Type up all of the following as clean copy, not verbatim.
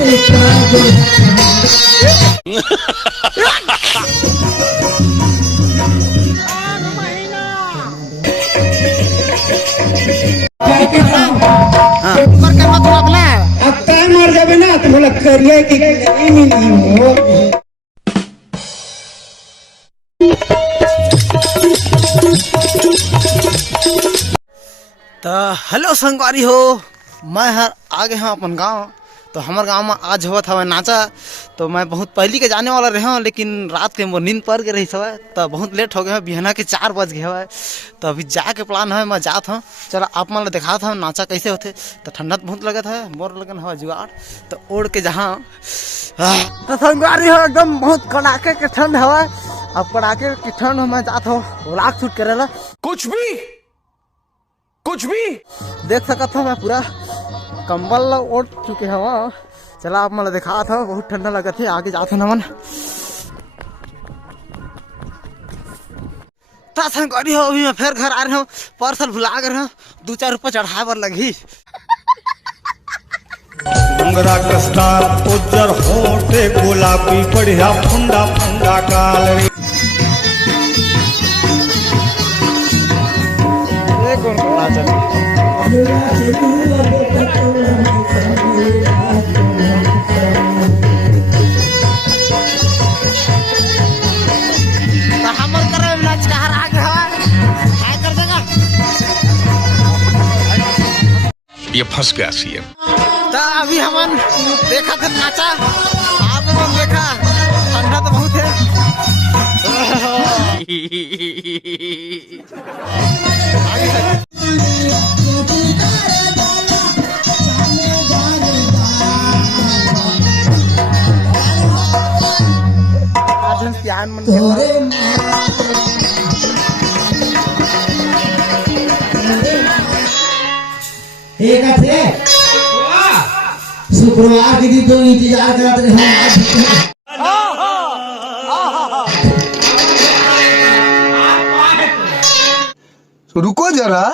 अब काय मर जाबे ना तो बोला करिए कि मिली हो। तो हेलो संगवारी हो, मैं हर आगे हाँ अपन गांव। तो हमारे गांव में आज हुआ था नाचा। तो मैं बहुत पहली के जाने वाला रहा हूँ, लेकिन रात के मोर नींद पड़ गई रही सब, तो बहुत लेट हो गया है। बिहाना के 4 बज गए हुआ। तो अभी जाके प्लान है, मैं जाता हूँ। चलो आप मन दिखा था नाचा कैसे होते। तो ठंडा तो बहुत लगा था, मोर लगन हवा जुगाड़ तो ओढ़ के जहाँ तो संगवारी हो एकदम बहुत कड़ाके के ठंड हवा। अब कड़ाके की ठंड मैं जाता हूँ व्लॉग शूट करेला। कुछ भी देख सकता था, मैं पूरा कंबल ओढ़ चुके हवा। चला आप मतलब दिखा था, बहुत ठंडा लगा थे। आगे जाते न मन संगवारी हो। अभी मैं फिर घर आ रहा हूँ, पार्सल भुला गए हूँ। 2-4 रुपये चढ़ाए पर लगी। भंगरा कस्तार उज्जर होठे गुलाबी बढ़िया फुंडा फुंडा काल रे। ये फंस गया सीएम। तो अभी हमन देखा था नाचा, आप लोगों देखा। ठंडा तो बहुत है। एक थे शुक्रवार के दिन तो इंतजार करते रहे। रुको जरा,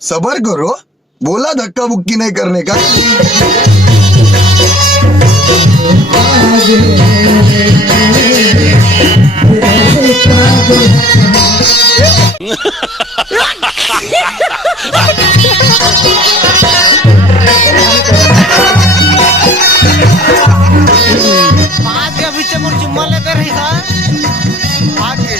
सबर करो। बोला धक्का बुक्की नहीं करने का। आज के पीछे मुझे जुम्मा लेकर रही था आगे।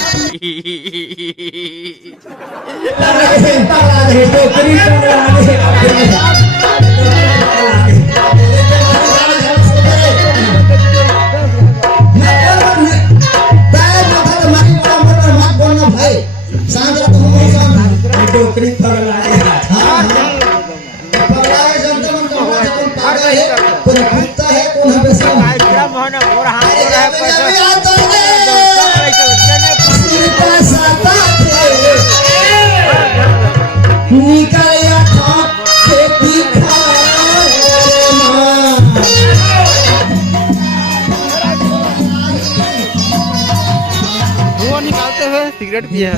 धुआं निकालते हुए सिगरेट पिए हैं।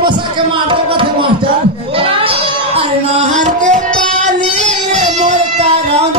मसा के मारते बथे मास्टर। अरे नहर के पानी मोर का रंग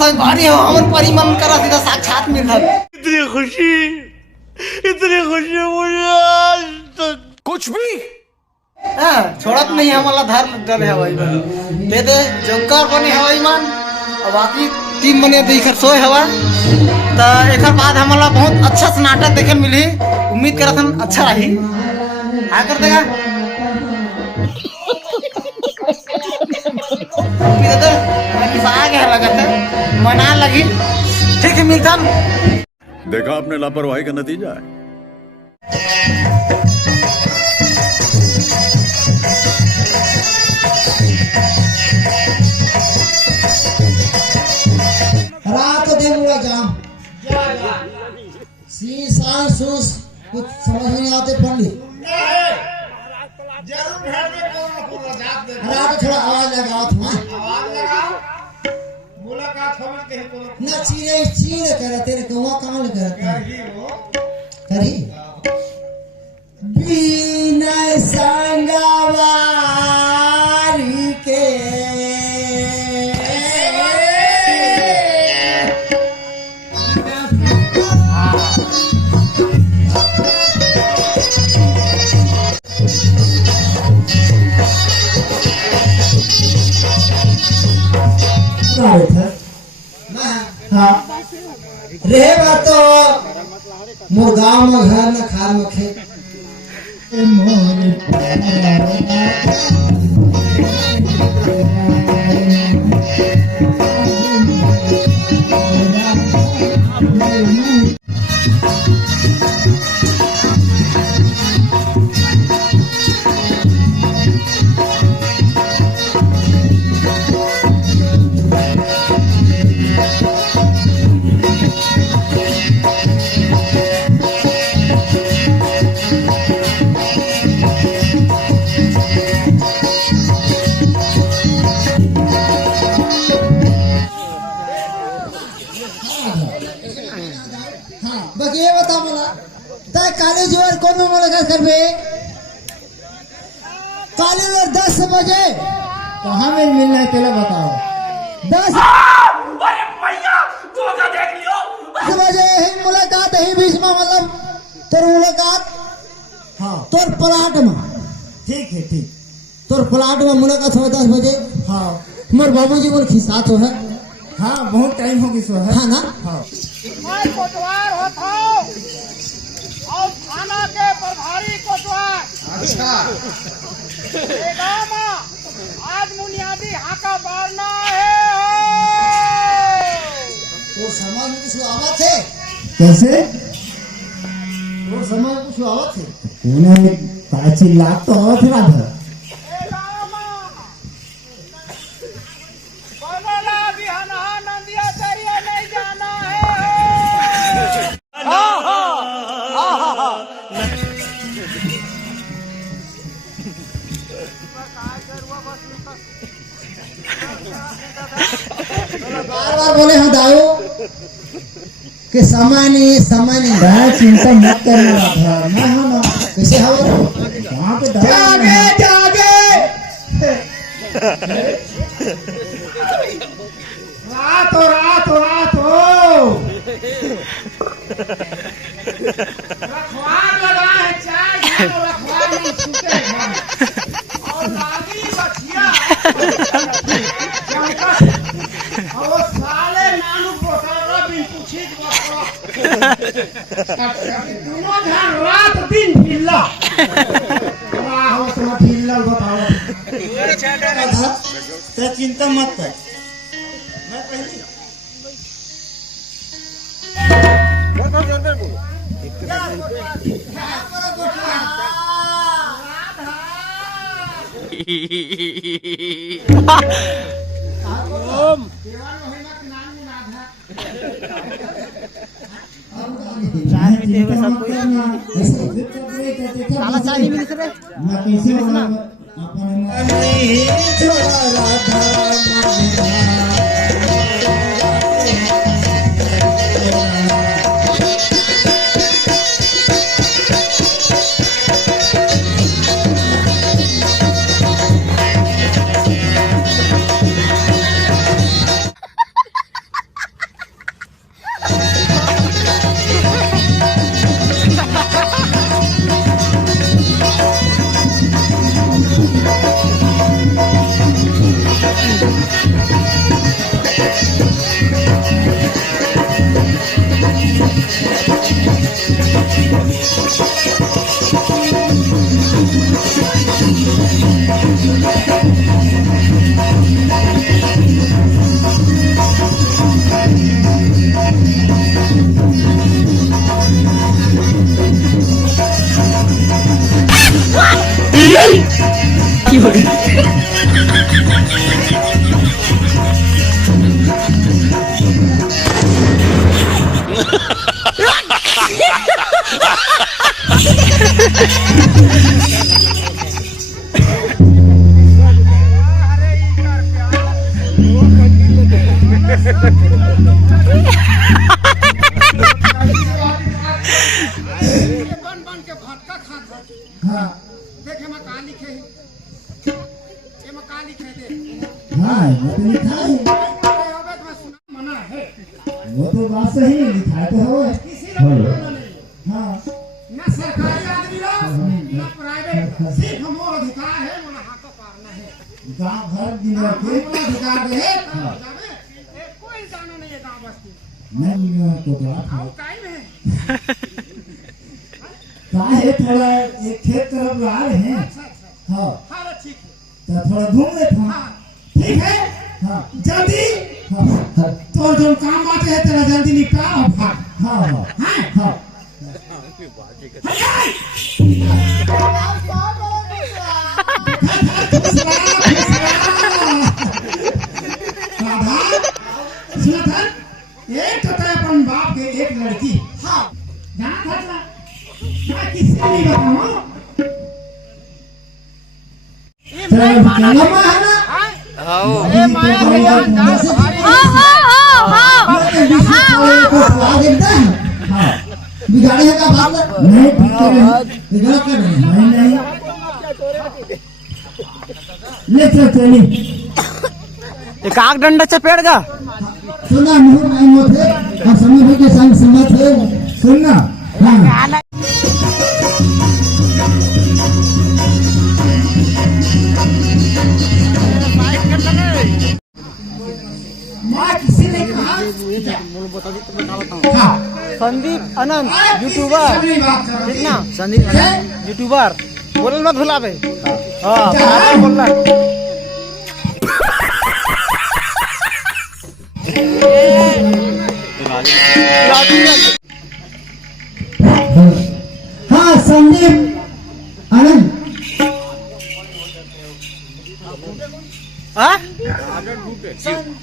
संगवारी हो हमर परी मन करा सीधा साक्षात मिलत। इतनी खुशी मुझे आज तक। कुछ भी छोड़त नहीं, हमारा धर डर है भाई। दे दे जंकार बने हवाई मान। और बाकी टीम बने तो इखर सोए हवा तो एक बाद हमारा बहुत अच्छा से नाटक देखे मिली। उम्मीद करत हम अच्छा रही आ कर देगा आ गया लगता है मना लगी। ठीक है मिलता देखा आपने लापरवाही का नतीजा है। रात दिन हुआ जाम शीशा सूस कुछ समझ नहीं आते पंडित। रात थोड़ा आवाज लगाओ थोड़ा न चीरे चीर करते रे कौवा कहाँ करते करी बिना संगवारी के हाँ रहे बात तो मोर गाँव में घर में खार में खेत बस ये बता मला तय कॉलेज और कौन मुलाकात करबे कॉलेज और 10 बजे कहाँ में मिलना है तेरा बताओ 10 बजे यही मुलाकात यही बीच में मतलब तोर मुलाकात हाँ तोर प्लाट में ठीक है ठीक तोर प्लाट में मुलाकात हो 10 बजे हाँ मोर बाबूजी मोर खिसा तो है हाँ बहुत टाइम हो गई सो है हाँ ना हाँ मैं कोटवार होता हूँ और थाना के प्रभारी कोटवार। अच्छा आज बुनियादी हाका बारना है तो समाज में कुछ आवाज है कैसे तो समाज में कुछ आवाज है उन्हें 5 लाख तो आवाज है ना बार बार बोले हम दाऊ कि समय नहीं चिंता मत करना मैं हूं ना कैसे हो वहां पे जागे रात हो रखवार लगा है चाय रखवार नहीं छूटे और लागी बचिया और साले नानू पोटरा बिन पूछी दोनों ध्यान रात दिन ढिल्ला वाह उसमें ढिल्ला बताओ तो चिंता मत कर मैं पहले बन बन के भटका खात है। हाँ देखे में का लिखे है ये में का लिखे दे हाँ वो तो लिखा है, अरे अबे तो सुना मना है वो तो बात सही है, लिखा तो है। किसी ने बोला नहीं हाँ ना सरकारी आदमी रहो ना प्राइवेट सिर्फ हमारा अधिकार है मोला हाथ पारना है गाँव घर दिन के हमारा अधिकार है हाँ। जावे ए कोई जाना नहीं है गांव बस्ती नहीं को तो आता आओ काई में है है थोड़ा एक खेत तरफ आ रहे हैं। अच्छा अच्छा हाँ हां ठीक है तो थोड़ा घूम लेते हैं। हाँ ठीक है हाँ जल्दी हाँ हाँ तो जो काम बात है तेरा जल्दी निपटा और भाग हाँ हाँ हैं हाँ एक तो अपन बाप के एक लड़की हाँ जाना था ना मैं किसी नहीं बताऊँ चलो है ना ए माया भगवान दास बिगाड़े का बात नहीं, ठीक है बिगाड़ कर नहीं ले चली एक आग डंडा चपेड़ गा सुना मुहूर्त नहीं होते और समय भी के संग सम्मत है सुनना हाँ माँ किसी ने कहा हाँ संदीप अनंत यूट्यूबर अपनी बात करो ठीक ना संदीप अनंत यूट्यूबर बोलल मत भुलावे हाँ क्या? बोलना हाँ संदीप आनंद हाँ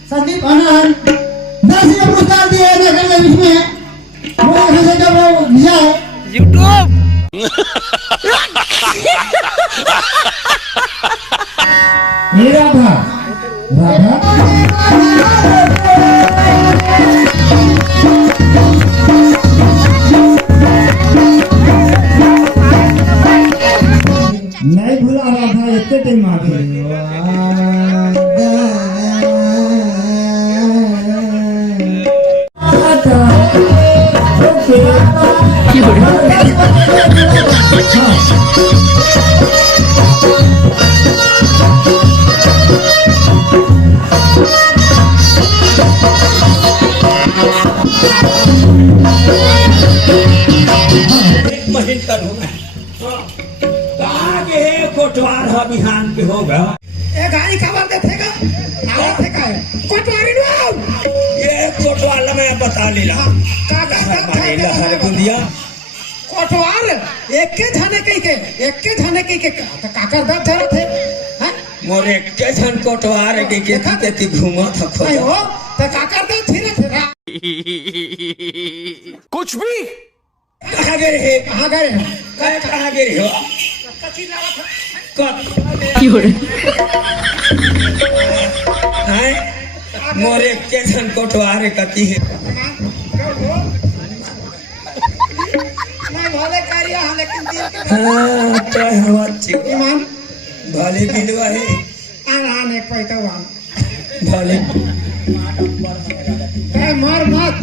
संदीप आनंद 10 पुरस्कार दिए लेकर के बीच में वो ऐसे जब वो दिया है यूट्यूब ये राधा राधा नहीं भूला राधा इतने टाइम आ महीन का ढूंढा आगे कोटवार हा बिहान पे होगा ए गाड़ी का बात देखेगा आवाज है का कोटवारी लो ये कोटवार मैं बता लीला हमारे लहर बुंदिया कोटवार एक के थाने के काकर दांत धरत है हैं मोरे के धन कोटवार के ते घूमा था नहीं खोजा हो तो काकर दांत धीरे धीरे कुछ भी कहाँ गए रे कहाँ गए कहाँ गए हो कच्ची लावत हैं मोरे के धन कोटवार कती है मैं भले कार्य हां लेकिन दिल के हाँ तो हवा चिक ईमान भले बिलवा है आन एक पैसा वान भले ए मार मत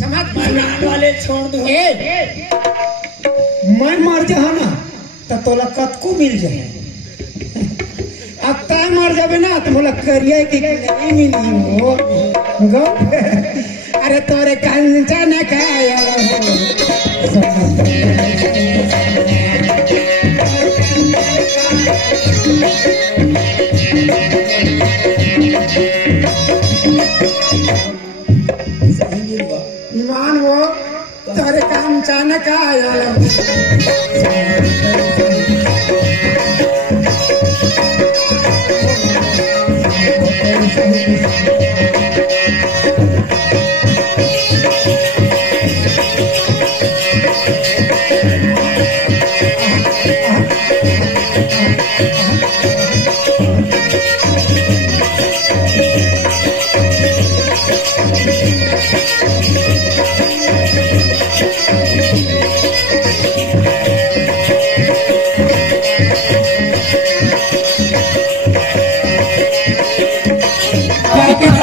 समझ बनाने वाले छोड़ दो ए मैं मर जा ना तो तोला कतको मिल जाए अब तय मर जाबे ना तो बोला करिए कि नहीं मिली हो गो अरे तोरे कान जाने का ईमान वो तेरे काम चाने का आया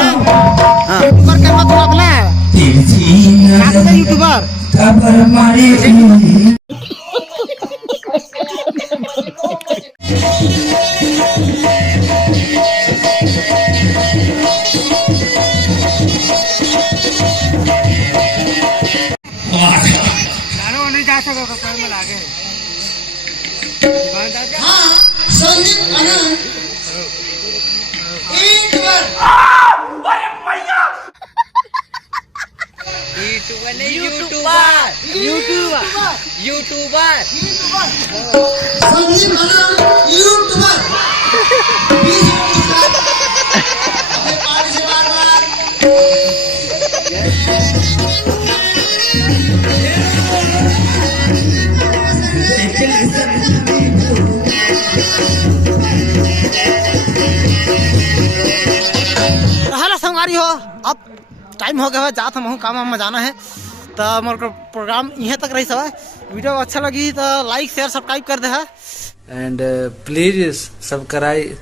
यूट्यूबर करना तो अपना यूट्यूबर खबर मारे हाँ संदीप आनंद एक बार संदीप आनंद यूट्यूबर 20 अपने पार्टी से बार-बार हेलो संगवारी हो, अब टाइम हो गया है, जात हम काम में जाना है। तो हमारे प्रोग्राम यहाँ तक रही सब। वीडियो अच्छा लगी तो लाइक शेयर सब्सक्राइब कर दे है। and please subscribe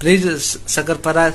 please sakarpara